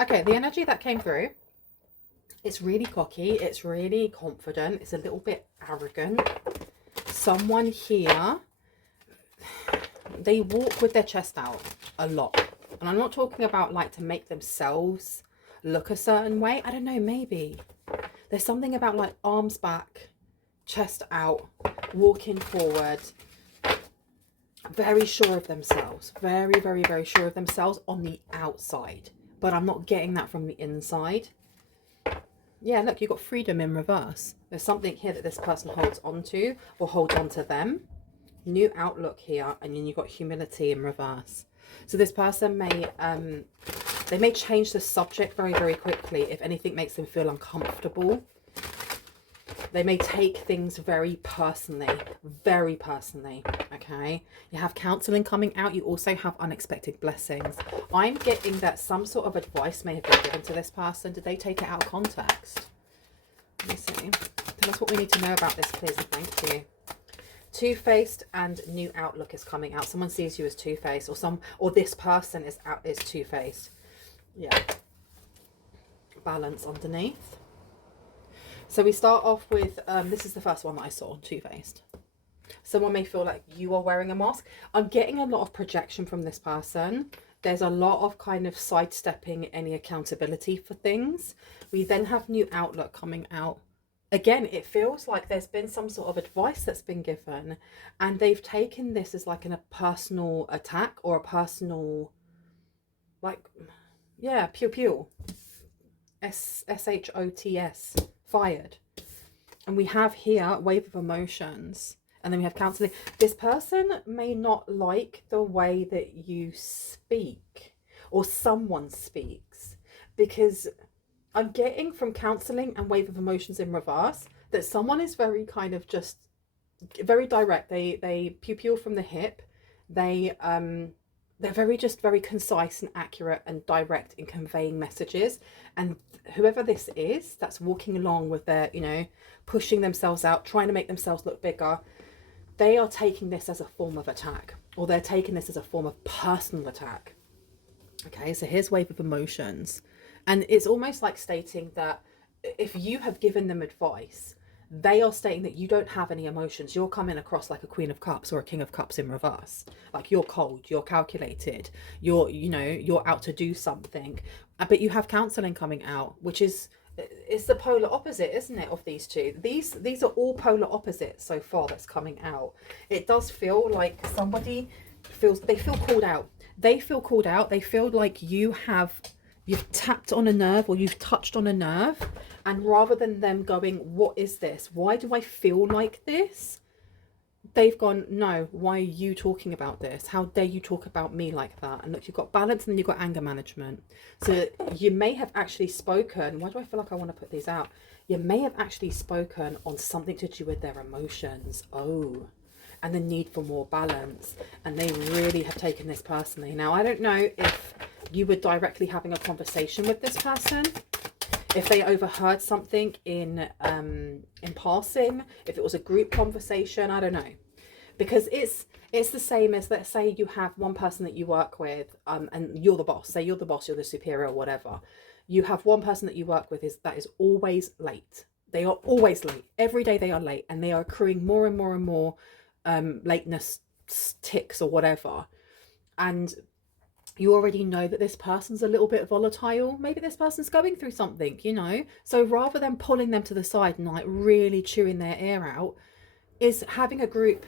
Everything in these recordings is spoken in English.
Okay, the energy that came through, it's really cocky, it's really confident, it's a little bit arrogant. Someone here, they walk with their chest out a lot. And I'm not talking about like to make themselves look a certain way. I don't know, maybe. There's something about like arms back, chest out, walking forward. Very sure of themselves. Very, very, very sure of themselves on the outside. But I'm not getting that from the inside. Yeah, look, you've got freedom in reverse. There's something here that this person holds on to or holds on to them. New outlook here, and then you've got humility in reverse. So this person may, they may change the subject very, very quickly if anything makes them feel uncomfortable. They may take things very personally, okay? You have counselling coming out. You also have unexpected blessings. I'm getting that some sort of advice may have been given to this person. Did they take it out of context? Let me see. Tell us what we need to know about this, please, and thank you. Two-faced and new outlook is coming out. Someone sees you as two-faced, or this person is two-faced. Yeah. Balance underneath. So we start off with, this is the first one that I saw, two-faced. Someone may feel like you are wearing a mask. I'm getting a lot of projection from this person. There's a lot of kind of sidestepping any accountability for things. We then have new outlook coming out. Again, it feels like there's been some sort of advice that's been given, and they've taken this as like a personal attack or a personal, like, yeah, pew pew. S-H-O-T-S. Fired. And we have here wave of emotions, and then we have counseling. This person may not like the way that you speak or someone speaks, because I'm getting from counseling and wave of emotions in reverse that someone is very kind of just very direct. They pew from the hip. They're very concise and accurate and direct in conveying messages. And whoever this is that's walking along with their, you know, pushing themselves out, trying to make themselves look bigger, they are taking this as a form of attack, or they're taking this as a form of personal attack. Okay, so here's wave of emotions. And it's almost like stating that if you have given them advice, they are stating that you don't have any emotions. You're coming across like a Queen of Cups or a King of Cups in reverse. Like you're cold, you're calculated, you're out to do something. But you have counseling coming out, which is, it's the polar opposite, isn't it, of these two? These are all polar opposites so far that's coming out. It does feel like somebody they feel called out. They feel called out. They feel like you've tapped on a nerve, or you've touched on a nerve, and rather than them going, what is this? Why do I feel like this? They've gone, no, why are you talking about this? How dare you talk about me like that? And look, you've got balance, and then you've got anger management. So you may have actually spoken, why do I feel like I want to put these out? You may have actually spoken on something to do with their emotions. Oh, and the need for more balance. And they really have taken this personally. Now, I don't know if you were directly having a conversation with this person, if they overheard something in passing, if it was a group conversation, I don't know. Because it's the same as, let's say you have one person that you work with, and you're the boss. Say you're the boss, you're the superior or whatever. You have one person that you work with that is always late. They are always late. Every day they are late, and they are accruing more and more and more lateness ticks or whatever. And you already know that this person's a little bit volatile. Maybe this person's going through something, you know. So rather than pulling them to the side and like really chewing their ear out, is having a group,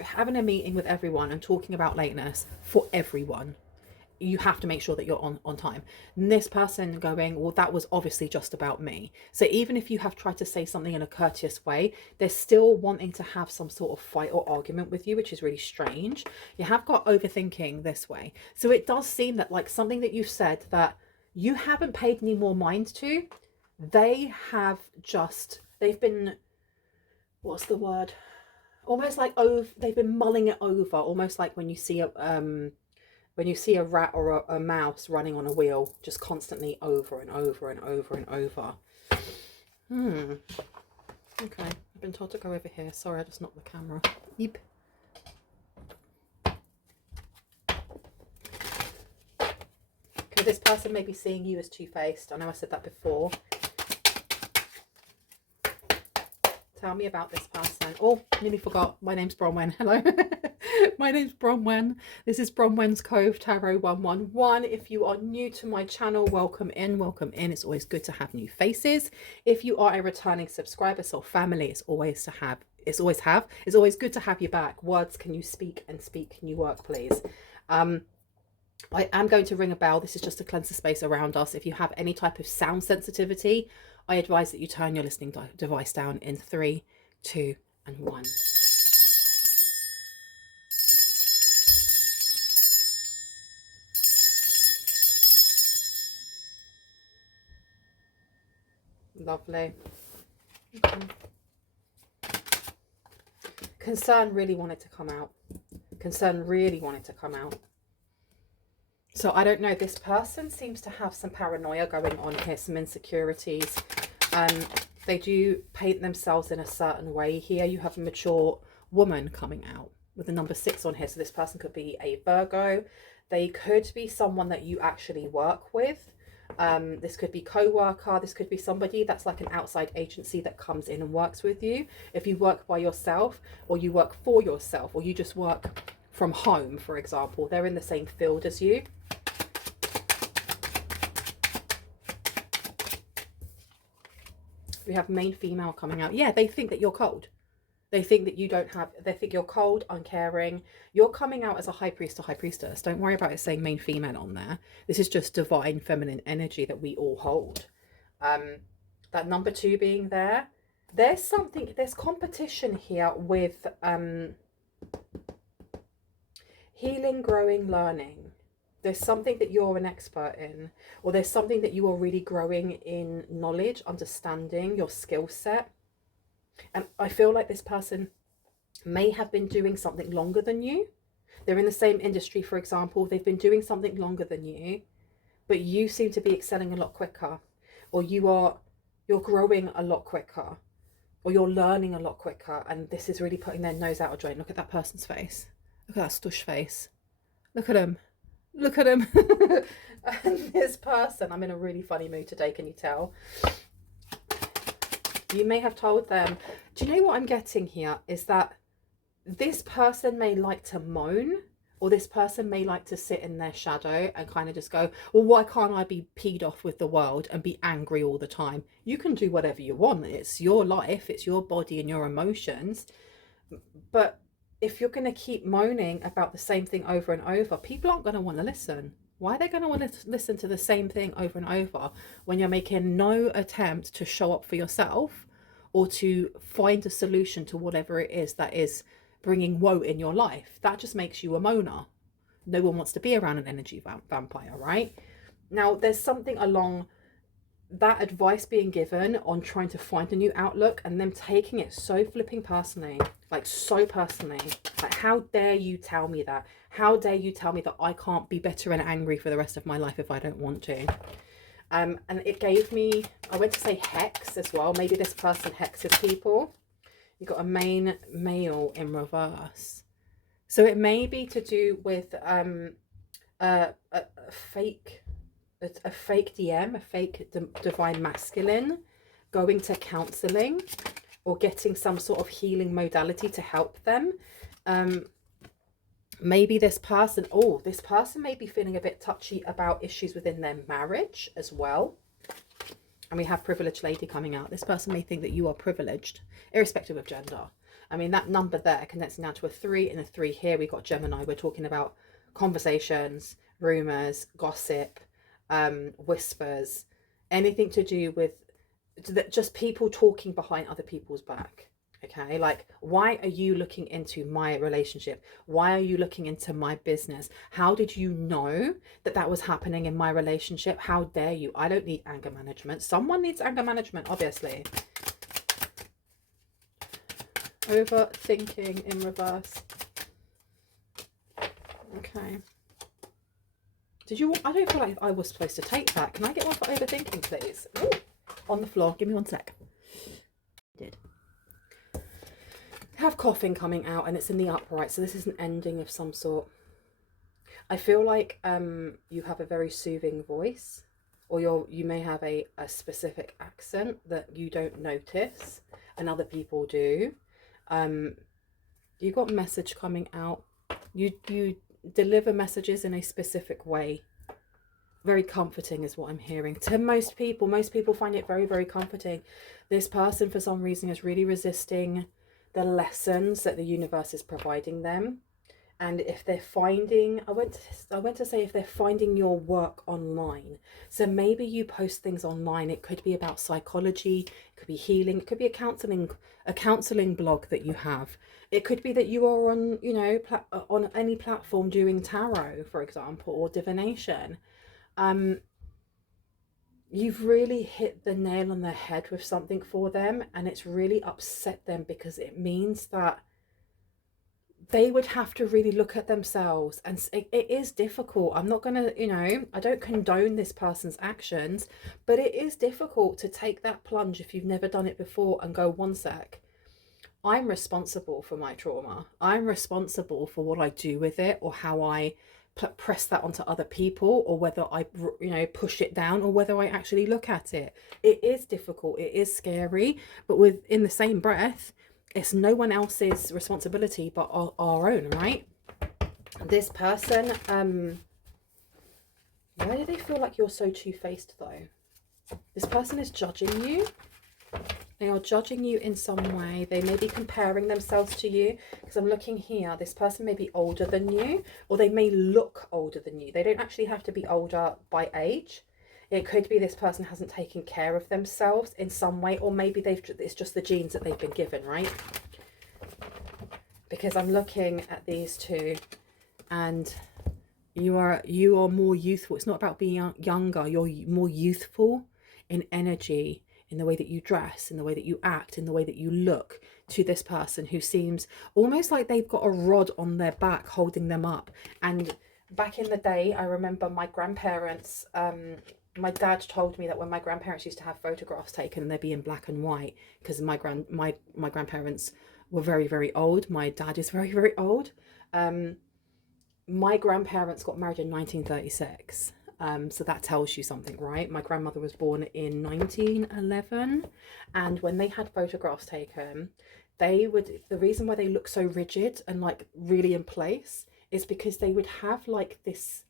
having a meeting with everyone and talking about lateness for everyone. You have to make sure that you're on time. And this person going, well, that was obviously just about me. So even if you have tried to say something in a courteous way, they're still wanting to have some sort of fight or argument with you, which is really strange. You have got overthinking this way. So it does seem that like something that you've said that you haven't paid any more mind to, they've been, what's the word? Almost like they've been mulling it over, almost like when you see a rat or a mouse running on a wheel, just constantly over and over and over and over. Okay, I've been told to go over here. Sorry, I just knocked the camera. Yep. this person may be seeing you as two-faced. I know I said that before. Tell me about this person. Oh, nearly forgot. My name's Bronwen. Hello. My name's Bronwen. This is Bronwen's Cove Tarot 111. If you are new to my channel, welcome in, welcome in. It's always good to have new faces. If you are a returning subscriber, so family, it's always good to have you back. Words, can you speak, and speak, can you work, please? I am going to ring a bell. This is just to cleanse the space around us. If you have any type of sound sensitivity, I advise that you turn your listening device down in 3, 2, and 1. Lovely. Okay. Concern really wanted to come out. Concern really wanted to come out. So I don't know, this person seems to have some paranoia going on here, some insecurities. They do paint themselves in a certain way here. You have a mature woman coming out with the number 6 on here. So this person could be a Virgo. They could be someone that you actually work with. This could be co-worker. This could be somebody that's like an outside agency that comes in and works with you. If you work by yourself, or you work for yourself, or you just work from home, for example, they're in the same field as you. We have main female coming out. Yeah, they think that you're cold. They think that you don't have, they think you're cold, uncaring. You're coming out as a high priest or high priestess. Don't worry about it saying main female on there. This is just divine feminine energy that we all hold. That number 2 being there. There's competition here with healing, growing, learning. There's something that you're an expert in, or there's something that you are really growing in knowledge, understanding, your skill set. And I feel like this person may have been doing something longer than you. They're in the same industry, for example. They've been doing something longer than you, but you seem to be excelling a lot quicker, or you're growing a lot quicker, or you're learning a lot quicker. And this is really putting their nose out of joint. Look at that person's face. Look at that stush face. Look at him. Look at him. And this person, I'm in a really funny mood today, can you tell? You may have told them, do you know what I'm getting here is that this person may like to moan, or this person may like to sit in their shadow and kind of just go, well, why can't I be peed off with the world and be angry all the time? You can do whatever you want. It's your life, it's your body and your emotions. But if you're going to keep moaning about the same thing over and over, people aren't going to want to listen. Why are they going to want to listen to the same thing over and over when you're making no attempt to show up for yourself or to find a solution to whatever it is that is bringing woe in your life? That just makes you a moaner. No one wants to be around an energy vampire, right? Now, there's something along that advice being given on trying to find a new outlook and them taking it so flipping personally, like so personally. Like, how dare you tell me that? How dare you tell me that I can't be bitter and angry for the rest of my life if I don't want to? And it gave me, I went to say hex as well. Maybe this person hexes people. You got a main male in reverse. So it may be to do with a fake DM, a fake divine masculine going to counseling or getting some sort of healing modality to help them. Maybe this person may be feeling a bit touchy about issues within their marriage as well. And we have privileged lady coming out. This person may think that you are privileged, irrespective of gender. I mean, that number there condensing down to a 3 and a 3 here. We got Gemini. We're talking about conversations, rumors, gossip, whispers, anything to do with just people talking behind other people's back. Okay, like, why are you looking into my relationship? Why are you looking into my business? How did you know that that was happening in my relationship? How dare you? I don't need anger management. Someone needs anger management, obviously. Overthinking in reverse. Okay. I don't feel like I was supposed to take that. Can I get one for overthinking, please? Ooh, on the floor. Give me 1 sec. Did. Have coughing coming out and it's in the upright, so this is an ending of some sort. I feel like you have a very soothing voice, or you may have a specific accent that you don't notice and other people do. Um, you got message coming out. You deliver messages in a specific way. Very comforting is what I'm hearing. To most people, find it very, very comforting. This person, for some reason, is really resisting the lessons that the universe is providing them. And if they're finding, I went to say if they're finding your work online. So maybe you post things online. It could be about psychology, it could be healing, it could be a counseling blog that you have. It could be that you are on, you know, on any platform doing tarot, for example, or divination. You've really hit the nail on the head with something for them, and it's really upset them because it means that they would have to really look at themselves, and it is difficult. I'm not gonna, you know, I don't condone this person's actions, but it is difficult to take that plunge if you've never done it before and go, one sec, I'm responsible for my trauma. I'm responsible for what I do with it, or how I press that onto other people, or whether I, you know, push it down, or whether I actually look at it. It is difficult, it is scary, but in the same breath, it's no one else's responsibility but our own, right? This person, why do they feel like you're so two-faced though? This person is judging you. They are judging you in some way. They may be comparing themselves to you, because I'm looking here, this person may be older than you, or they may look older than you. They don't actually have to be older by age. It could be this person hasn't taken care of themselves in some way, or maybe it's just the genes that they've been given, right? Because I'm looking at these two, and you are more youthful. It's not about being younger. You're more youthful in energy, in the way that you dress, in the way that you act, in the way that you look, to this person who seems almost like they've got a rod on their back holding them up. And back in the day, I remember my grandparents, my dad told me that when my grandparents used to have photographs taken, they'd be in black and white, because my grandparents were very, very old. My dad is very, very old. My grandparents got married in 1936. So that tells you something, right? My grandmother was born in 1911, and when they had photographs taken, the reason why they look so rigid and like really in place is because they would have like this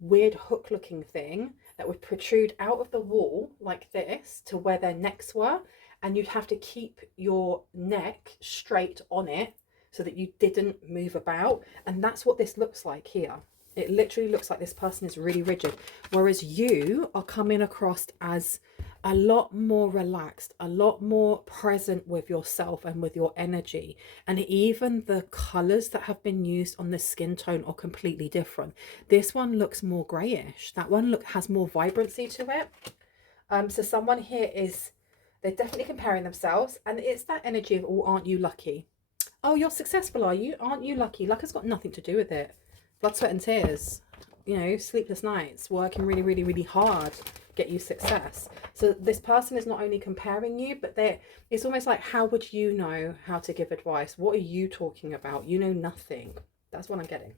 weird hook looking thing that would protrude out of the wall like this to where their necks were, and you'd have to keep your neck straight on it so that you didn't move about. And that's what this looks like here. It literally looks like this person is really rigid, whereas you are coming across as a lot more relaxed, a lot more present with yourself and with your energy. And even the colors that have been used on the skin tone are completely different. This one looks more grayish. That one has more vibrancy to it. So someone here they're definitely comparing themselves, and it's that energy of, oh, aren't you lucky? Oh, you're successful, are you? Aren't you lucky? Luck has got nothing to do with it. Blood, sweat and tears, you know, sleepless nights, working really, really, really hard, get you success. So this person is not only comparing you, but it's almost like, how would you know how to give advice? What are you talking about? You know nothing. That's what I'm getting.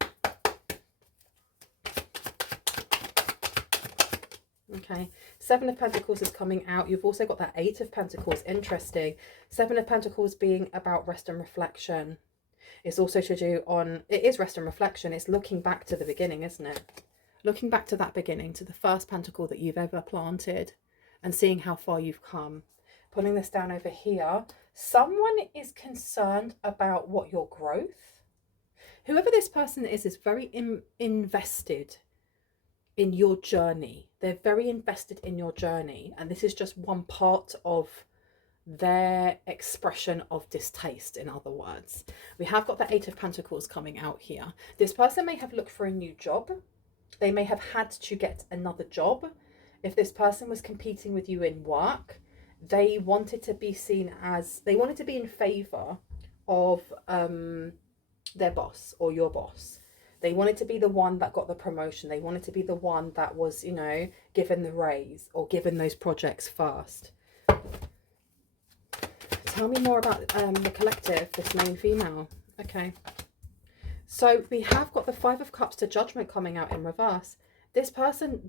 Okay, Seven of Pentacles is coming out. You've also got that Eight of Pentacles. Interesting. Seven of Pentacles being about rest and reflection. It's also to do it is rest and reflection. It's looking back to the beginning, isn't it? Looking back to that beginning, to the first pentacle that you've ever planted, and seeing how far you've come. Pulling this down over here, someone is concerned about what your growth. Whoever this person is very invested in your journey. They're very invested in your journey, and this is just one part of their expression of distaste. In other words, we have got the Eight of Pentacles coming out here. This person may have looked for a new job. They may have had to get another job. If this person was competing with you in work, they wanted to be in favor of their boss or your boss. They wanted to be the one that got the promotion. They wanted to be the one that was, you know, given the raise or given those projects first. Tell me more about the collective, this main female. Okay. So we have got the Five of Cups to Judgment coming out in reverse. This person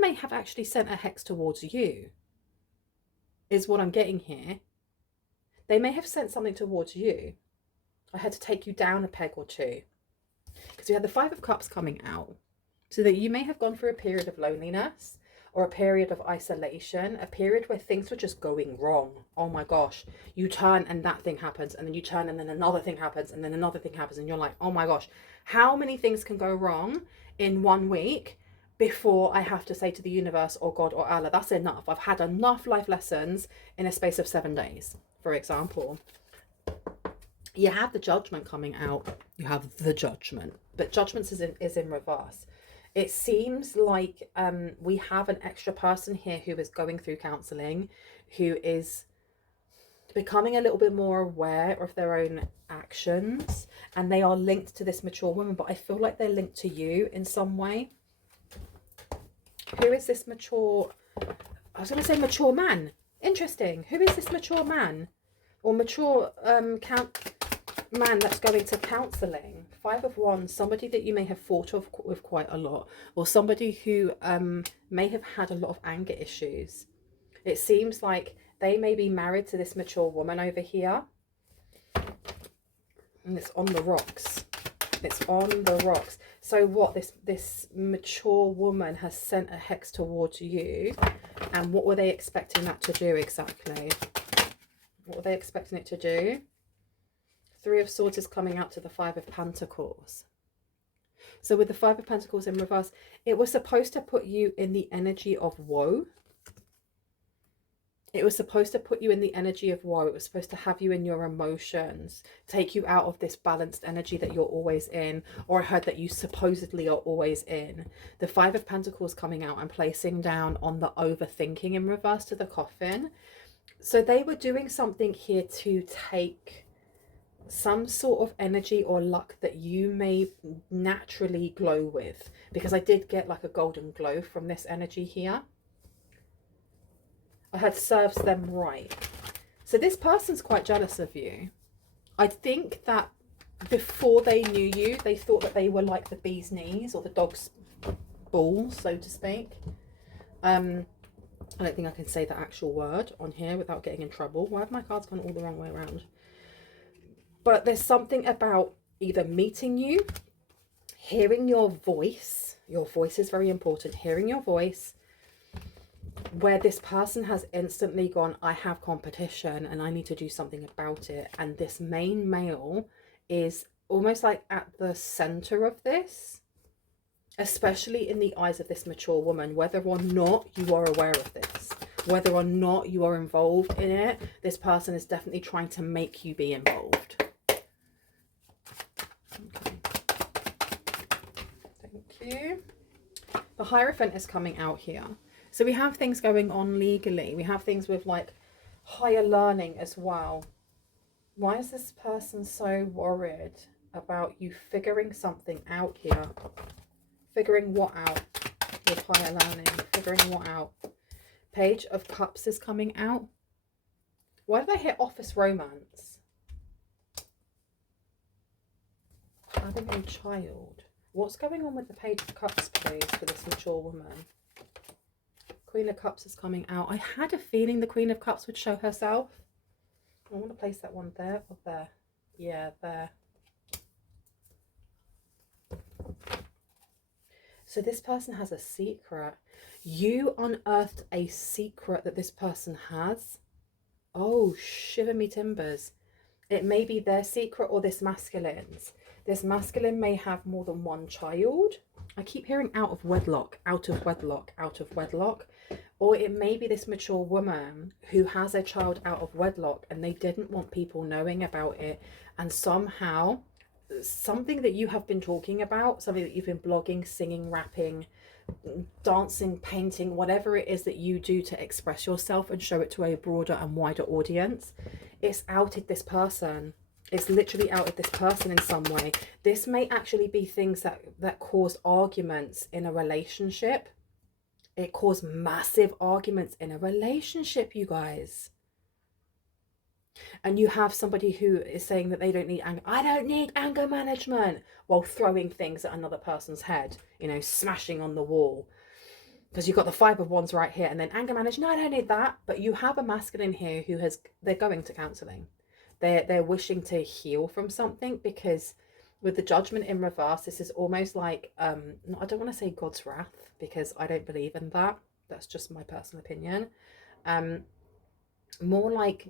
may have actually sent a hex towards you, is what I'm getting here. They may have sent something towards you. I had to take you down a peg or two. Because we had the Five of Cups coming out. So that you may have gone through a period of loneliness or a period of isolation, a period where things were just going wrong. Oh my gosh. You turn and that thing happens, and then you turn and then another thing happens, and then another thing happens, and you're like, oh my gosh, how many things can go wrong in 1 week before I have to say to the universe or God or Allah, that's enough. I've had enough life lessons in a space of 7 days, for example. You have the Judgment coming out. You have the Judgment, but Judgment is in reverse. It seems like we have an extra person here who is going through counselling, who is becoming a little bit more aware of their own actions, and they are linked to this mature woman, but I feel like they're linked to you in some way. Who is this mature? I was going to say mature man. Interesting. Who is this mature man or mature man that's going to counselling? Five of Wands, somebody that you may have fought with quite a lot, or somebody who may have had a lot of anger issues. It seems like they may be married to this mature woman over here, and it's on the rocks. It's on the rocks. So what, this mature woman has sent a hex towards you, and what were they expecting that to do exactly? What were they expecting it to do? Three of Swords is coming out to the Five of Pentacles. So with the Five of Pentacles in reverse, it was supposed to put you in the energy of woe. It was supposed to put you in the energy of woe. It was supposed to have you in your emotions, take you out of this balanced energy that you're always in, or I heard that you supposedly are always in. The Five of Pentacles coming out and placing down on the overthinking in reverse to the coffin. So they were doing something here to take some sort of energy or luck that you may naturally glow with, because I did get like a golden glow from this energy here. I had serves them right. So this person's quite jealous of you. I think that before they knew you, they thought that they were like the bee's knees or the dog's balls, so to speak. I don't think I can say the actual word on here without getting in trouble. Why have my cards gone all the wrong way around? But there's something about either meeting you, hearing your voice is very important, hearing your voice, where this person has instantly gone, I have competition and I need to do something about it. And this main male is almost like at the center of this, especially in the eyes of this mature woman, whether or not you are aware of this, whether or not you are involved in it, this person is definitely trying to make you be involved. Okay. Thank you. The Hierophant is coming out here. So we have things going on legally. We have things with like higher learning as well. Why is this person so worried about you figuring something out here? Figuring what out with higher learning? Figuring what out? Page of Cups is coming out. Why did I hear office romance? Having a child. What's going on with the Page of Cups, please, for this mature woman? Queen of Cups is coming out. I had a feeling the Queen of Cups would show herself. I want to place that one there or there. Yeah, there. So this person has a secret. You unearthed a secret that this person has. Oh, shiver me timbers. It may be their secret or this masculine's. This masculine may have more than one child. I keep hearing out of wedlock, out of wedlock, out of wedlock. Or it may be this mature woman who has a child out of wedlock and they didn't want people knowing about it. And somehow, something that you have been talking about, something that you've been blogging, singing, rapping, dancing, painting, whatever it is that you do to express yourself and show it to a broader and wider audience, it's outed this person. It's literally outed this person in some way. This may actually be things that cause arguments in a relationship. It caused massive arguments in a relationship, you guys. And you have somebody who is saying that they don't need anger. I don't need anger management, while throwing things at another person's head, you know, smashing on the wall. Because you've got the 5 of Wands right here, and then anger management. No, I don't need that. But you have a masculine here who they're going to counselling. They're wishing to heal from something, because with the Judgment in reverse, this is almost like, I don't want to say God's wrath, because I don't believe in that. That's just my personal opinion. More like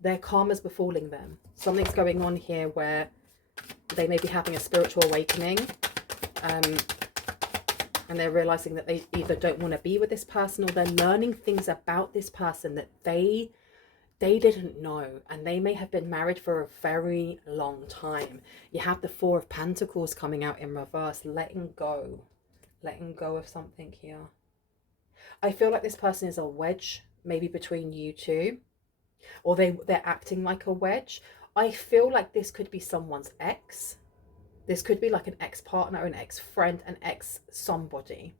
their karma's befalling them. Something's going on here where they may be having a spiritual awakening, and they're realizing that they either don't want to be with this person, or they're learning things about this person that they didn't know, and they may have been married for a very long time. You have the 4 of Pentacles coming out in reverse, letting go of something here. I feel like this person is a wedge, maybe between you two, or they're acting like a wedge. I feel like this could be someone's ex. This could be like an ex-partner, an ex-friend, an ex-somebody.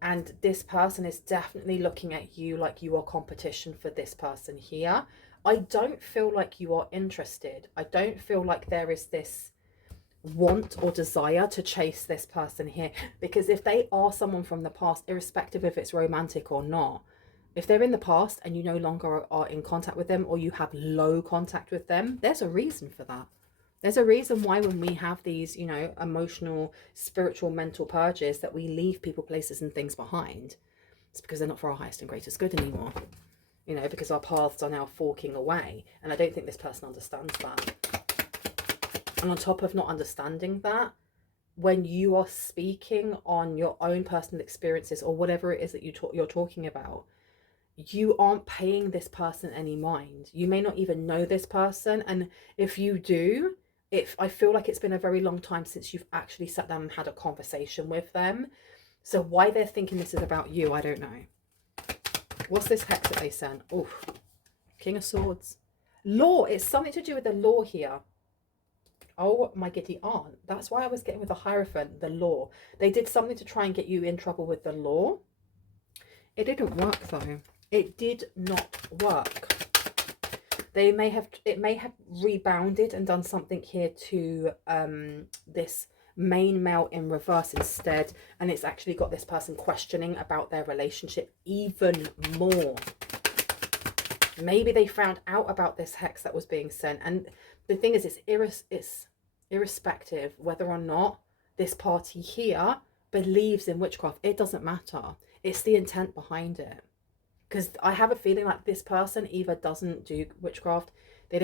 And this person is definitely looking at you like you are competition for this person here. I don't feel like you are interested. I don't feel like there is this want or desire to chase this person here. Because if they are someone from the past, irrespective if it's romantic or not, if they're in the past and you no longer are in contact with them, or you have low contact with them, there's a reason for that. There's a reason why when we have these, you know, emotional, spiritual, mental purges, that we leave people, places and things behind. It's because they're not for our highest and greatest good anymore. You know, because our paths are now forking away. And I don't think this person understands that. And on top of not understanding that, when you are speaking on your own personal experiences, or whatever it is that you're talking about, you aren't paying this person any mind. You may not even know this person. And if you do, I feel like it's been a very long time since you've actually sat down and had a conversation with them. So why they're thinking this is about you, I don't know. What's this hex that they sent? Oh, King of Swords. Law. It's something to do with the law here. Oh my giddy aunt. That's why I was getting with the Hierophant, the law. They did something to try and get you in trouble with the law. It didn't work though. It did not work. It may have rebounded and done something here to this main male in reverse instead, and it's actually got this person questioning about their relationship even more. Maybe they found out about this hex that was being sent, and the thing is, it's irrespective whether or not this party here believes in witchcraft. It doesn't matter. It's the intent behind it. Because I have a feeling like this person either doesn't do witchcraft, they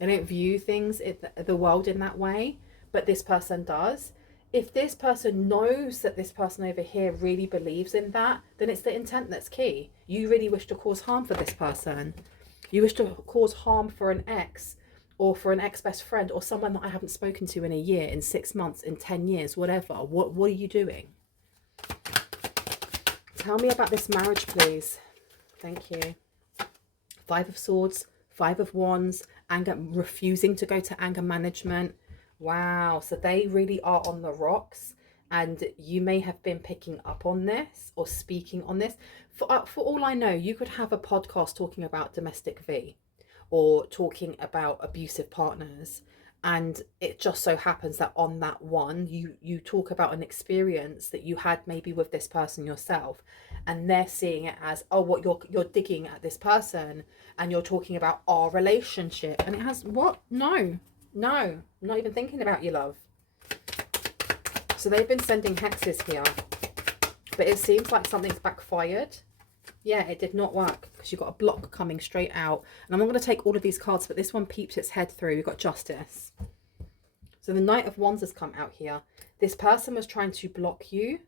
don't view things, the world in that way, but this person does. If this person knows that this person over here really believes in that, then it's the intent that's key. You really wish to cause harm for this person. You wish to cause harm for an ex, or for an ex-best friend, or someone that I haven't spoken to in a year, in 6 months, in 10 years, whatever. What are you doing? Tell me about this marriage, please. Thank you. 5 of Swords, 5 of Wands, anger, refusing to go to anger management. Wow. So they really are on the rocks, and you may have been picking up on this or speaking on this. For all I know, you could have a podcast talking about domestic V, or talking about abusive partners, and it just so happens that on that one you talk about an experience that you had maybe with this person yourself, and they're seeing it as, oh, what you're digging at this person, and you're talking about our relationship, and it has what? No, I'm not even thinking about you, love. So they've been sending hexes here, but it seems like something's backfired. Yeah, it did not work, because you've got a block coming straight out. And I'm not going to take all of these cards, but this one peeps its head through. We've got Justice. So the Knight of Wands has come out here. This person was trying to block you.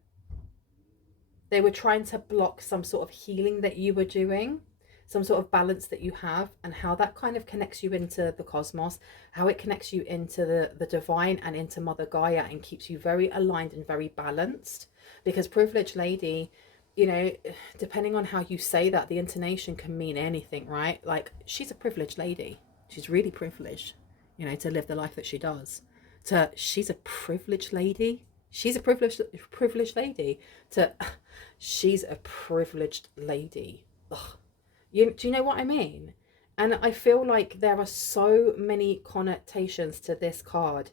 They were trying to block some sort of healing that you were doing, some sort of balance that you have, and how that kind of connects you into the cosmos, how it connects you into the divine and into Mother Gaia, and keeps you very aligned and very balanced. Because privileged lady, you know, depending on how you say that, the intonation can mean anything, right? Like, she's a privileged lady. She's really privileged, you know, to live the life that she does. She's a privileged lady. She's a privileged lady. She's a privileged lady. Ugh. Do you know what I mean? And I feel like there are so many connotations to this card,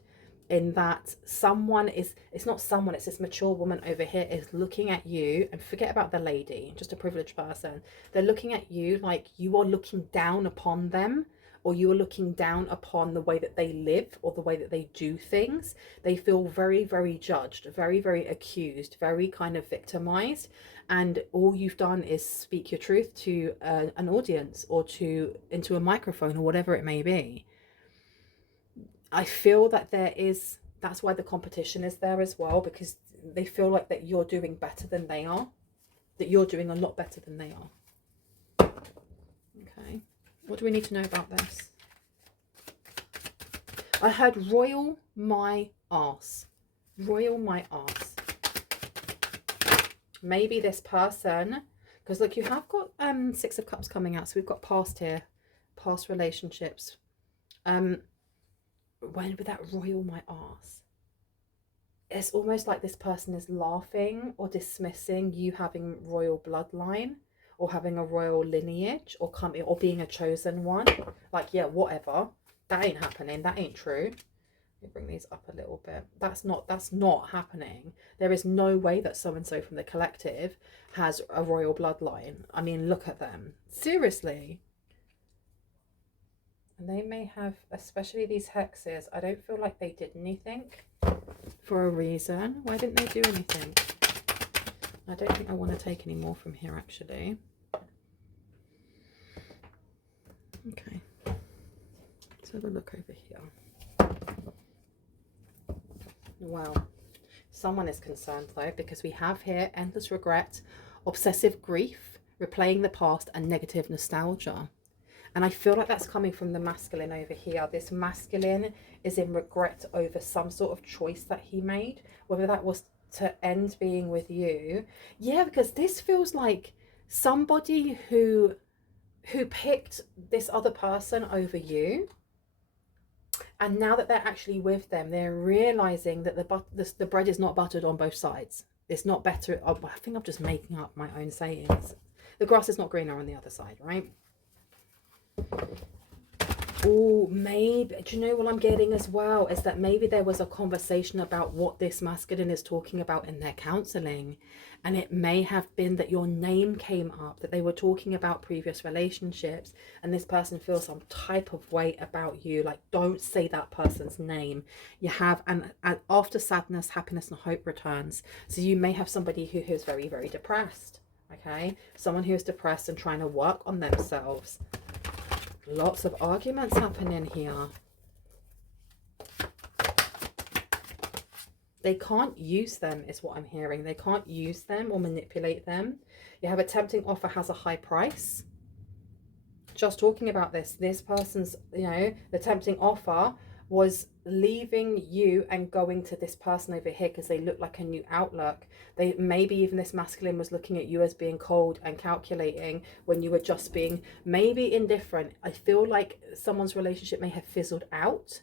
in that someone is, it's not someone, it's this mature woman over here is looking at you, and forget about the lady, just a privileged person. They're looking at you like you are looking down upon them, or you are looking down upon the way that they live or the way that they do things. They feel very, very judged, very, very accused, very kind of victimized. And all you've done is speak your truth to an audience, or to into a microphone, or whatever it may be. I feel that that's why the competition is there as well, because they feel like that you're doing better than they are, that you're doing a lot better than they are. Okay, what do we need to know about this? I heard royal my arse. Royal my arse. Maybe this person, because look, you have got Six of Cups coming out, so we've got past here, past relationships. When with that royal my arse, it's almost like this person is laughing or dismissing you having royal bloodline, or having a royal lineage, or coming, or being a chosen one. Like, yeah, whatever, that ain't happening, that ain't true. Let me bring these up a little bit. That's not happening. There is no way that so and so from the collective has a royal bloodline. I mean, look at them, seriously. And they may have, especially these hexes, I don't feel like they did anything for a reason. Why didn't they do anything? I don't think I want to take any more from here, actually. Okay, let's have a look over here. Wow, someone is concerned though, because we have here endless regret, obsessive grief, replaying the past, and negative nostalgia. And I feel like that's coming from the masculine over here. This masculine is in regret over some sort of choice that he made, whether that was to end being with you. Yeah, because this feels like somebody who picked this other person over you. And now that they're actually with them, they're realizing that the bread is not buttered on both sides. It's not better. Oh, I think I'm just making up my own sayings. The grass is not greener on the other side, right? Oh, maybe, do you know what I'm getting as well? Is that maybe there was a conversation about what this masculine is talking about in their counseling. And it may have been that your name came up, that they were talking about previous relationships, and this person feels some type of way about you. Like, don't say that person's name. You have, and after sadness, happiness and hope returns. So you may have somebody who is very, very depressed. Okay, someone who is depressed and trying to work on themselves. Lots of arguments happening here. They can't use them is what I'm hearing. They can't use them or manipulate them. You have a tempting offer has a high price. Just talking about this person's, you know, the tempting offer was leaving you and going to this person over here because they look like a new outlook. They maybe even this masculine was looking at you as being cold and calculating when you were just being maybe indifferent. I feel like someone's relationship may have fizzled out.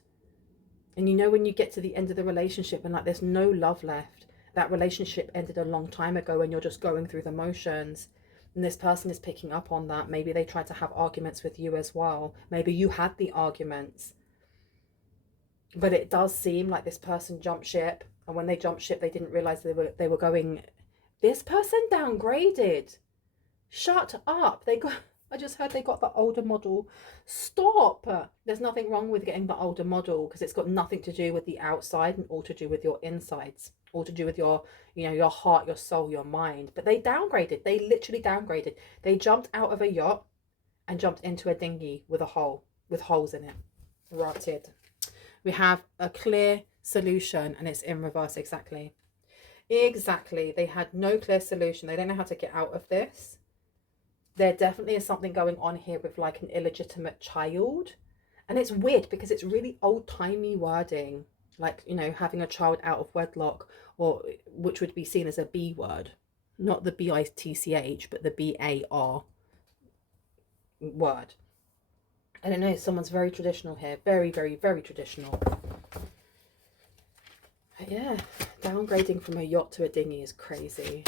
And you know, when you get to the end of the relationship and like there's no love left, that relationship ended a long time ago and you're just going through the motions. And this person is picking up on that. Maybe they tried to have arguments with you as well. Maybe you had the arguments. But it does seem like this person jumped ship. And when they jumped ship, they didn't realize they were going, this person downgraded. Shut up. I just heard they got the older model. Stop. There's nothing wrong with getting the older model because it's got nothing to do with the outside and all to do with your insides, all to do with your, you know, your heart, your soul, your mind. But they downgraded. They literally downgraded. They jumped out of a yacht and jumped into a dinghy with a hole, with holes in it. Rotted. We have a clear solution and it's in reverse. Exactly. They had no clear solution. They don't know how to get out of this. There definitely is something going on here with like an illegitimate child. And it's weird because it's really old-timey wording. Like, you know, having a child out of wedlock, or which would be seen as a B word. Not the B-I-T-C-H, but the B-A-R word. I don't know, someone's very traditional here. Very, very, very traditional. But yeah, downgrading from a yacht to a dinghy is crazy.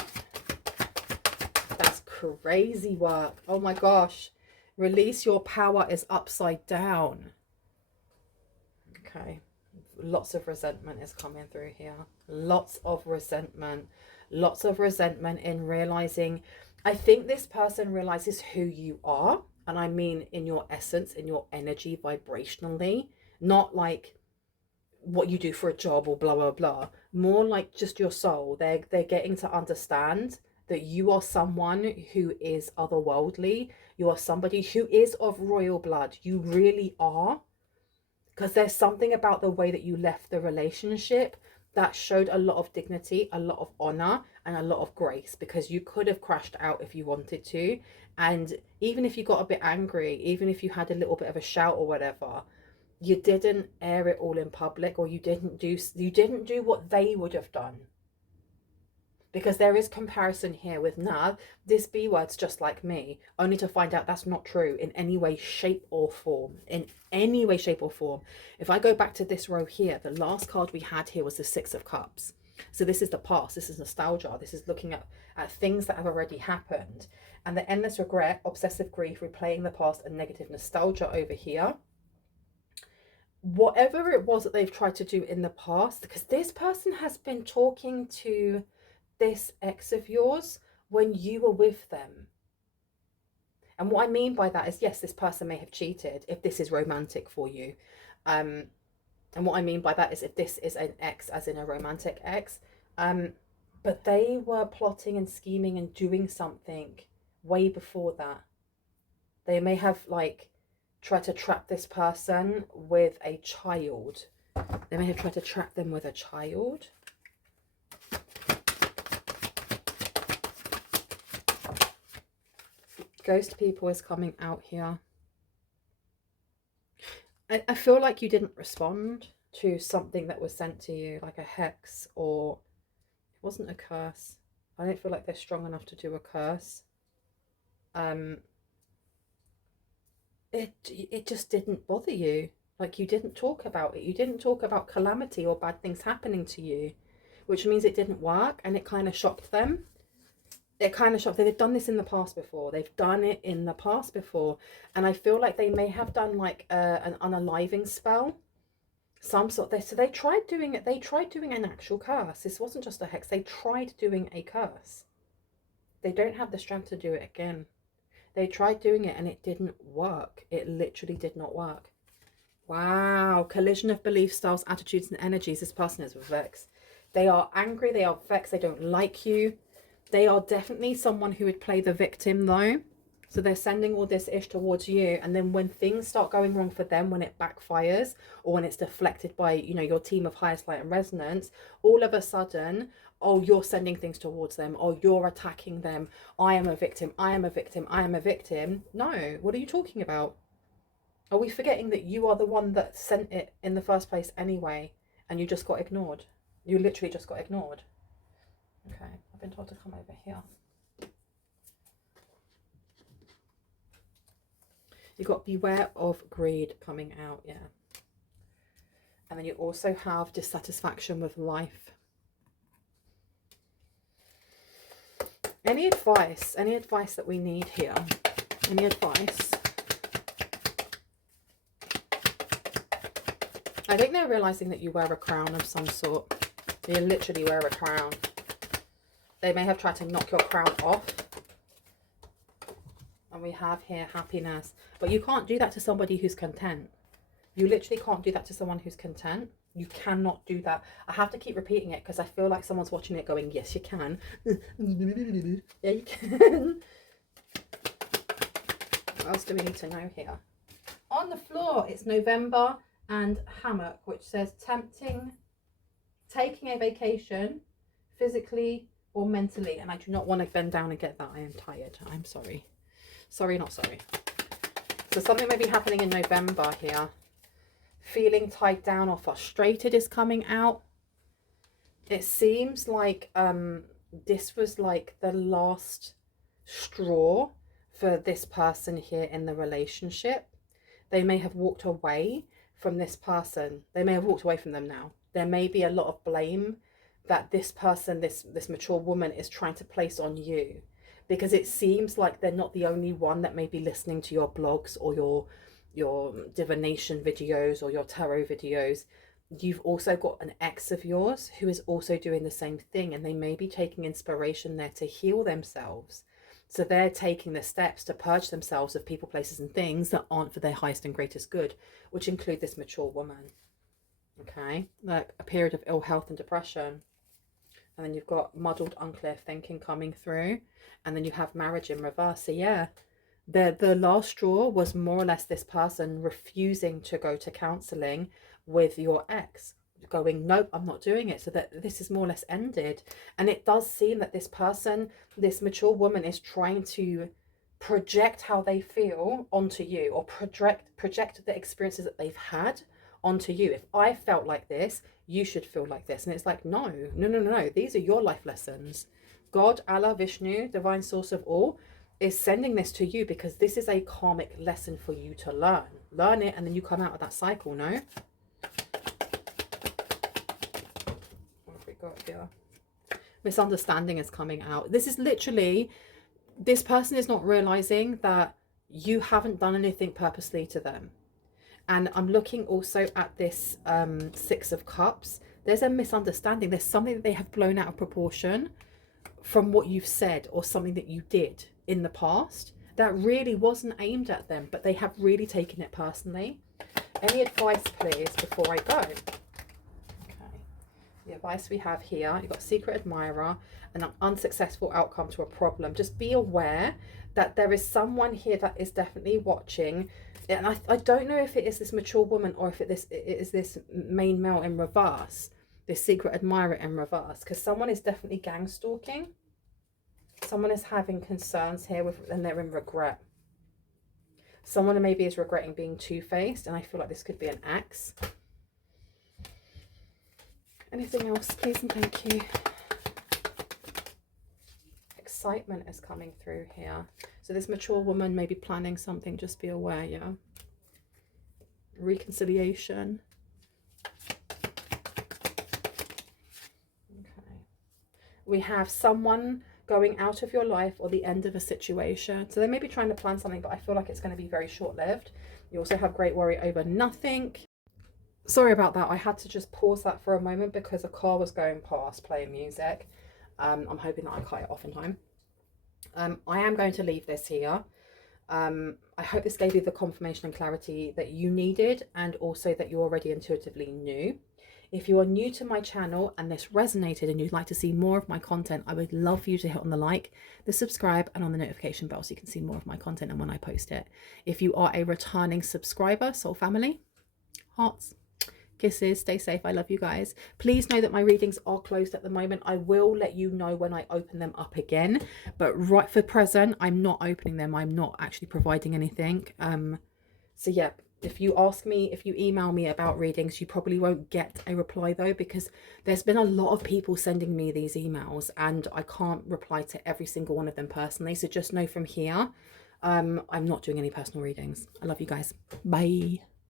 Crazy work. Oh my gosh. Release your power is upside down. Okay. Lots of resentment is coming through here. Lots of resentment. Lots of resentment in realizing, I think this person realizes who you are. And I mean in your essence, in your energy, vibrationally. Not like what you do for a job or blah, blah, blah. More like just your soul. They're getting to understand that you are someone who is otherworldly. You are somebody who is of royal blood. You really are. Because there's something about the way that you left the relationship that showed a lot of dignity, a lot of honor, and a lot of grace, because you could have crashed out if you wanted to. And even if you got a bit angry, even if you had a little bit of a shout or whatever, you didn't air it all in public, or you didn't do what they would have done. Because there is comparison here with Nav. This B word's just like me, only to find out that's not true in any way, shape or form. In any way, shape or form. If I go back to this row here, the last card we had here was the Six of Cups. So this is the past, this is nostalgia, this is looking at things that have already happened. And the endless regret, obsessive grief, replaying the past, and negative nostalgia over here. Whatever it was that they've tried to do in the past, because this person has been talking to this ex of yours when you were with them. And what I mean by that is, yes, this person may have cheated if this is romantic for you. And what I mean by that is if this is an ex, as in a romantic ex, but they were plotting and scheming and doing something way before that. They may have like tried to trap this person with a child. They may have tried to trap them with a child. Ghost people is coming out here. I feel like you didn't respond to something that was sent to you, like a hex, or it wasn't a curse. I don't feel like they're strong enough to do a curse. It just didn't bother you. Like, you didn't talk about it. You didn't talk about calamity or bad things happening to you, which means it didn't work, and it kind of shocked them. It kind of shocked them. They've done this in the past before. They've done it in the past before. And I feel like they may have done like an unaliving spell. Some sort of, so they tried doing it. They tried doing an actual curse. This wasn't just a hex. They tried doing a curse. They don't have the strength to do it again. They tried doing it and it didn't work. It literally did not work. Wow. Collision of belief styles, attitudes and energies. This person is vexed. They are angry. They are vexed. They don't like you. They are definitely someone who would play the victim though. So they're sending all this ish towards you. And then when things start going wrong for them, when it backfires or when it's deflected by, you know, your team of highest light and resonance, all of a sudden, oh, you're sending things towards them. Oh, you're attacking them. I am a victim. I am a victim. I am a victim. No, what are you talking about? Are we forgetting that you are the one that sent it in the first place anyway? And you just got ignored. You literally just got ignored. Okay, I've been told to come over here. You've got beware of greed coming out, yeah. And then you also have dissatisfaction with life. Any advice that we need here? Any advice? I think they're realizing that you wear a crown of some sort. You literally wear a crown. They may have tried to knock your crown off. And we have here happiness. But you can't do that to somebody who's content. You literally can't do that to someone who's content. You cannot do that. I have to keep repeating it because I feel like someone's watching it going, yes, you can. Yeah, you can. What else do we need to know here? On the floor, it's November and hammock, which says tempting, taking a vacation, physically or mentally. And I do not want to bend down and get that. I am tired. I'm sorry. Sorry, not sorry. So something may be happening in November here. Feeling tied down or frustrated is coming out. It seems like this was like the last straw for this person here in the relationship. They may have walked away from this person. They may have walked away from them now. There may be a lot of blame that this person, this mature woman is trying to place on you. because it seems like they're not the only one that may be listening to your blogs or your divination videos or your tarot videos. You've also got an ex of yours who is also doing the same thing, and they may be taking inspiration there to heal themselves. So they're taking the steps to purge themselves of people, places, and things that aren't for their highest and greatest good, which include this mature woman. Okay, like a period of ill health and depression. And then you've got muddled, unclear thinking coming through. And then you have marriage in reverse. So yeah, the last straw was more or less this person refusing to go to counselling with your ex, going, nope, I'm not doing it, so that this is more or less ended. And it does seem that this person, this mature woman, is trying to project how they feel onto you, or project the experiences that they've had onto you. If I felt like this, you should feel like this. And it's like, no, no, no, no, no. These are your life lessons. God, Allah, Vishnu, divine source of all, is sending this to you because this is a karmic lesson for you to learn. Learn it, and then you come out of that cycle, no? What have we got here? Misunderstanding is coming out. This is literally, this person is not realizing that you haven't done anything purposely to them. And I'm looking also at this Six of Cups. There's a misunderstanding. There's something that they have blown out of proportion from what you've said, or something that you did in the past that really wasn't aimed at them, but they have really taken it personally. Any advice, please, before I go? Okay. The advice we have here, you've got secret admirer and an unsuccessful outcome to a problem. Just be aware that there is someone here that is definitely watching. And I don't know if it is this mature woman or if it is this main male in reverse, this secret admirer in reverse, because someone is definitely gang stalking. Someone is having concerns here and they're in regret. Someone maybe is regretting being two-faced, and I feel like this could be an ex. Anything else, please and thank you. Excitement is coming through here. So this mature woman may be planning something, just be aware, yeah. Reconciliation. Okay. We have someone going out of your life, or the end of a situation. So they may be trying to plan something, but I feel like it's going to be very short-lived. You also have great worry over nothing. Sorry about that. I had to just pause that for a moment because a car was going past playing music. I'm hoping that I cut it off in time. I am going to leave this here. I hope this gave you the confirmation and clarity that you needed, and also that you already intuitively knew. If you are new to my channel and this resonated and you'd like to see more of my content, I would love for you to hit on the like, the subscribe, and on the notification bell so you can see more of my content and when I post it. If you are a returning subscriber, soul family, hearts, kisses, stay safe. I love you guys. Please know that my readings are closed at the moment. I will let you know when I open them up again, but right for present, I'm not opening them. I'm not actually providing anything. So yeah, if you ask me, if you email me about readings, you probably won't get a reply though, because there's been a lot of people sending me these emails and I can't reply to every single one of them personally. So just know from here, I'm not doing any personal readings. I love you guys. Bye.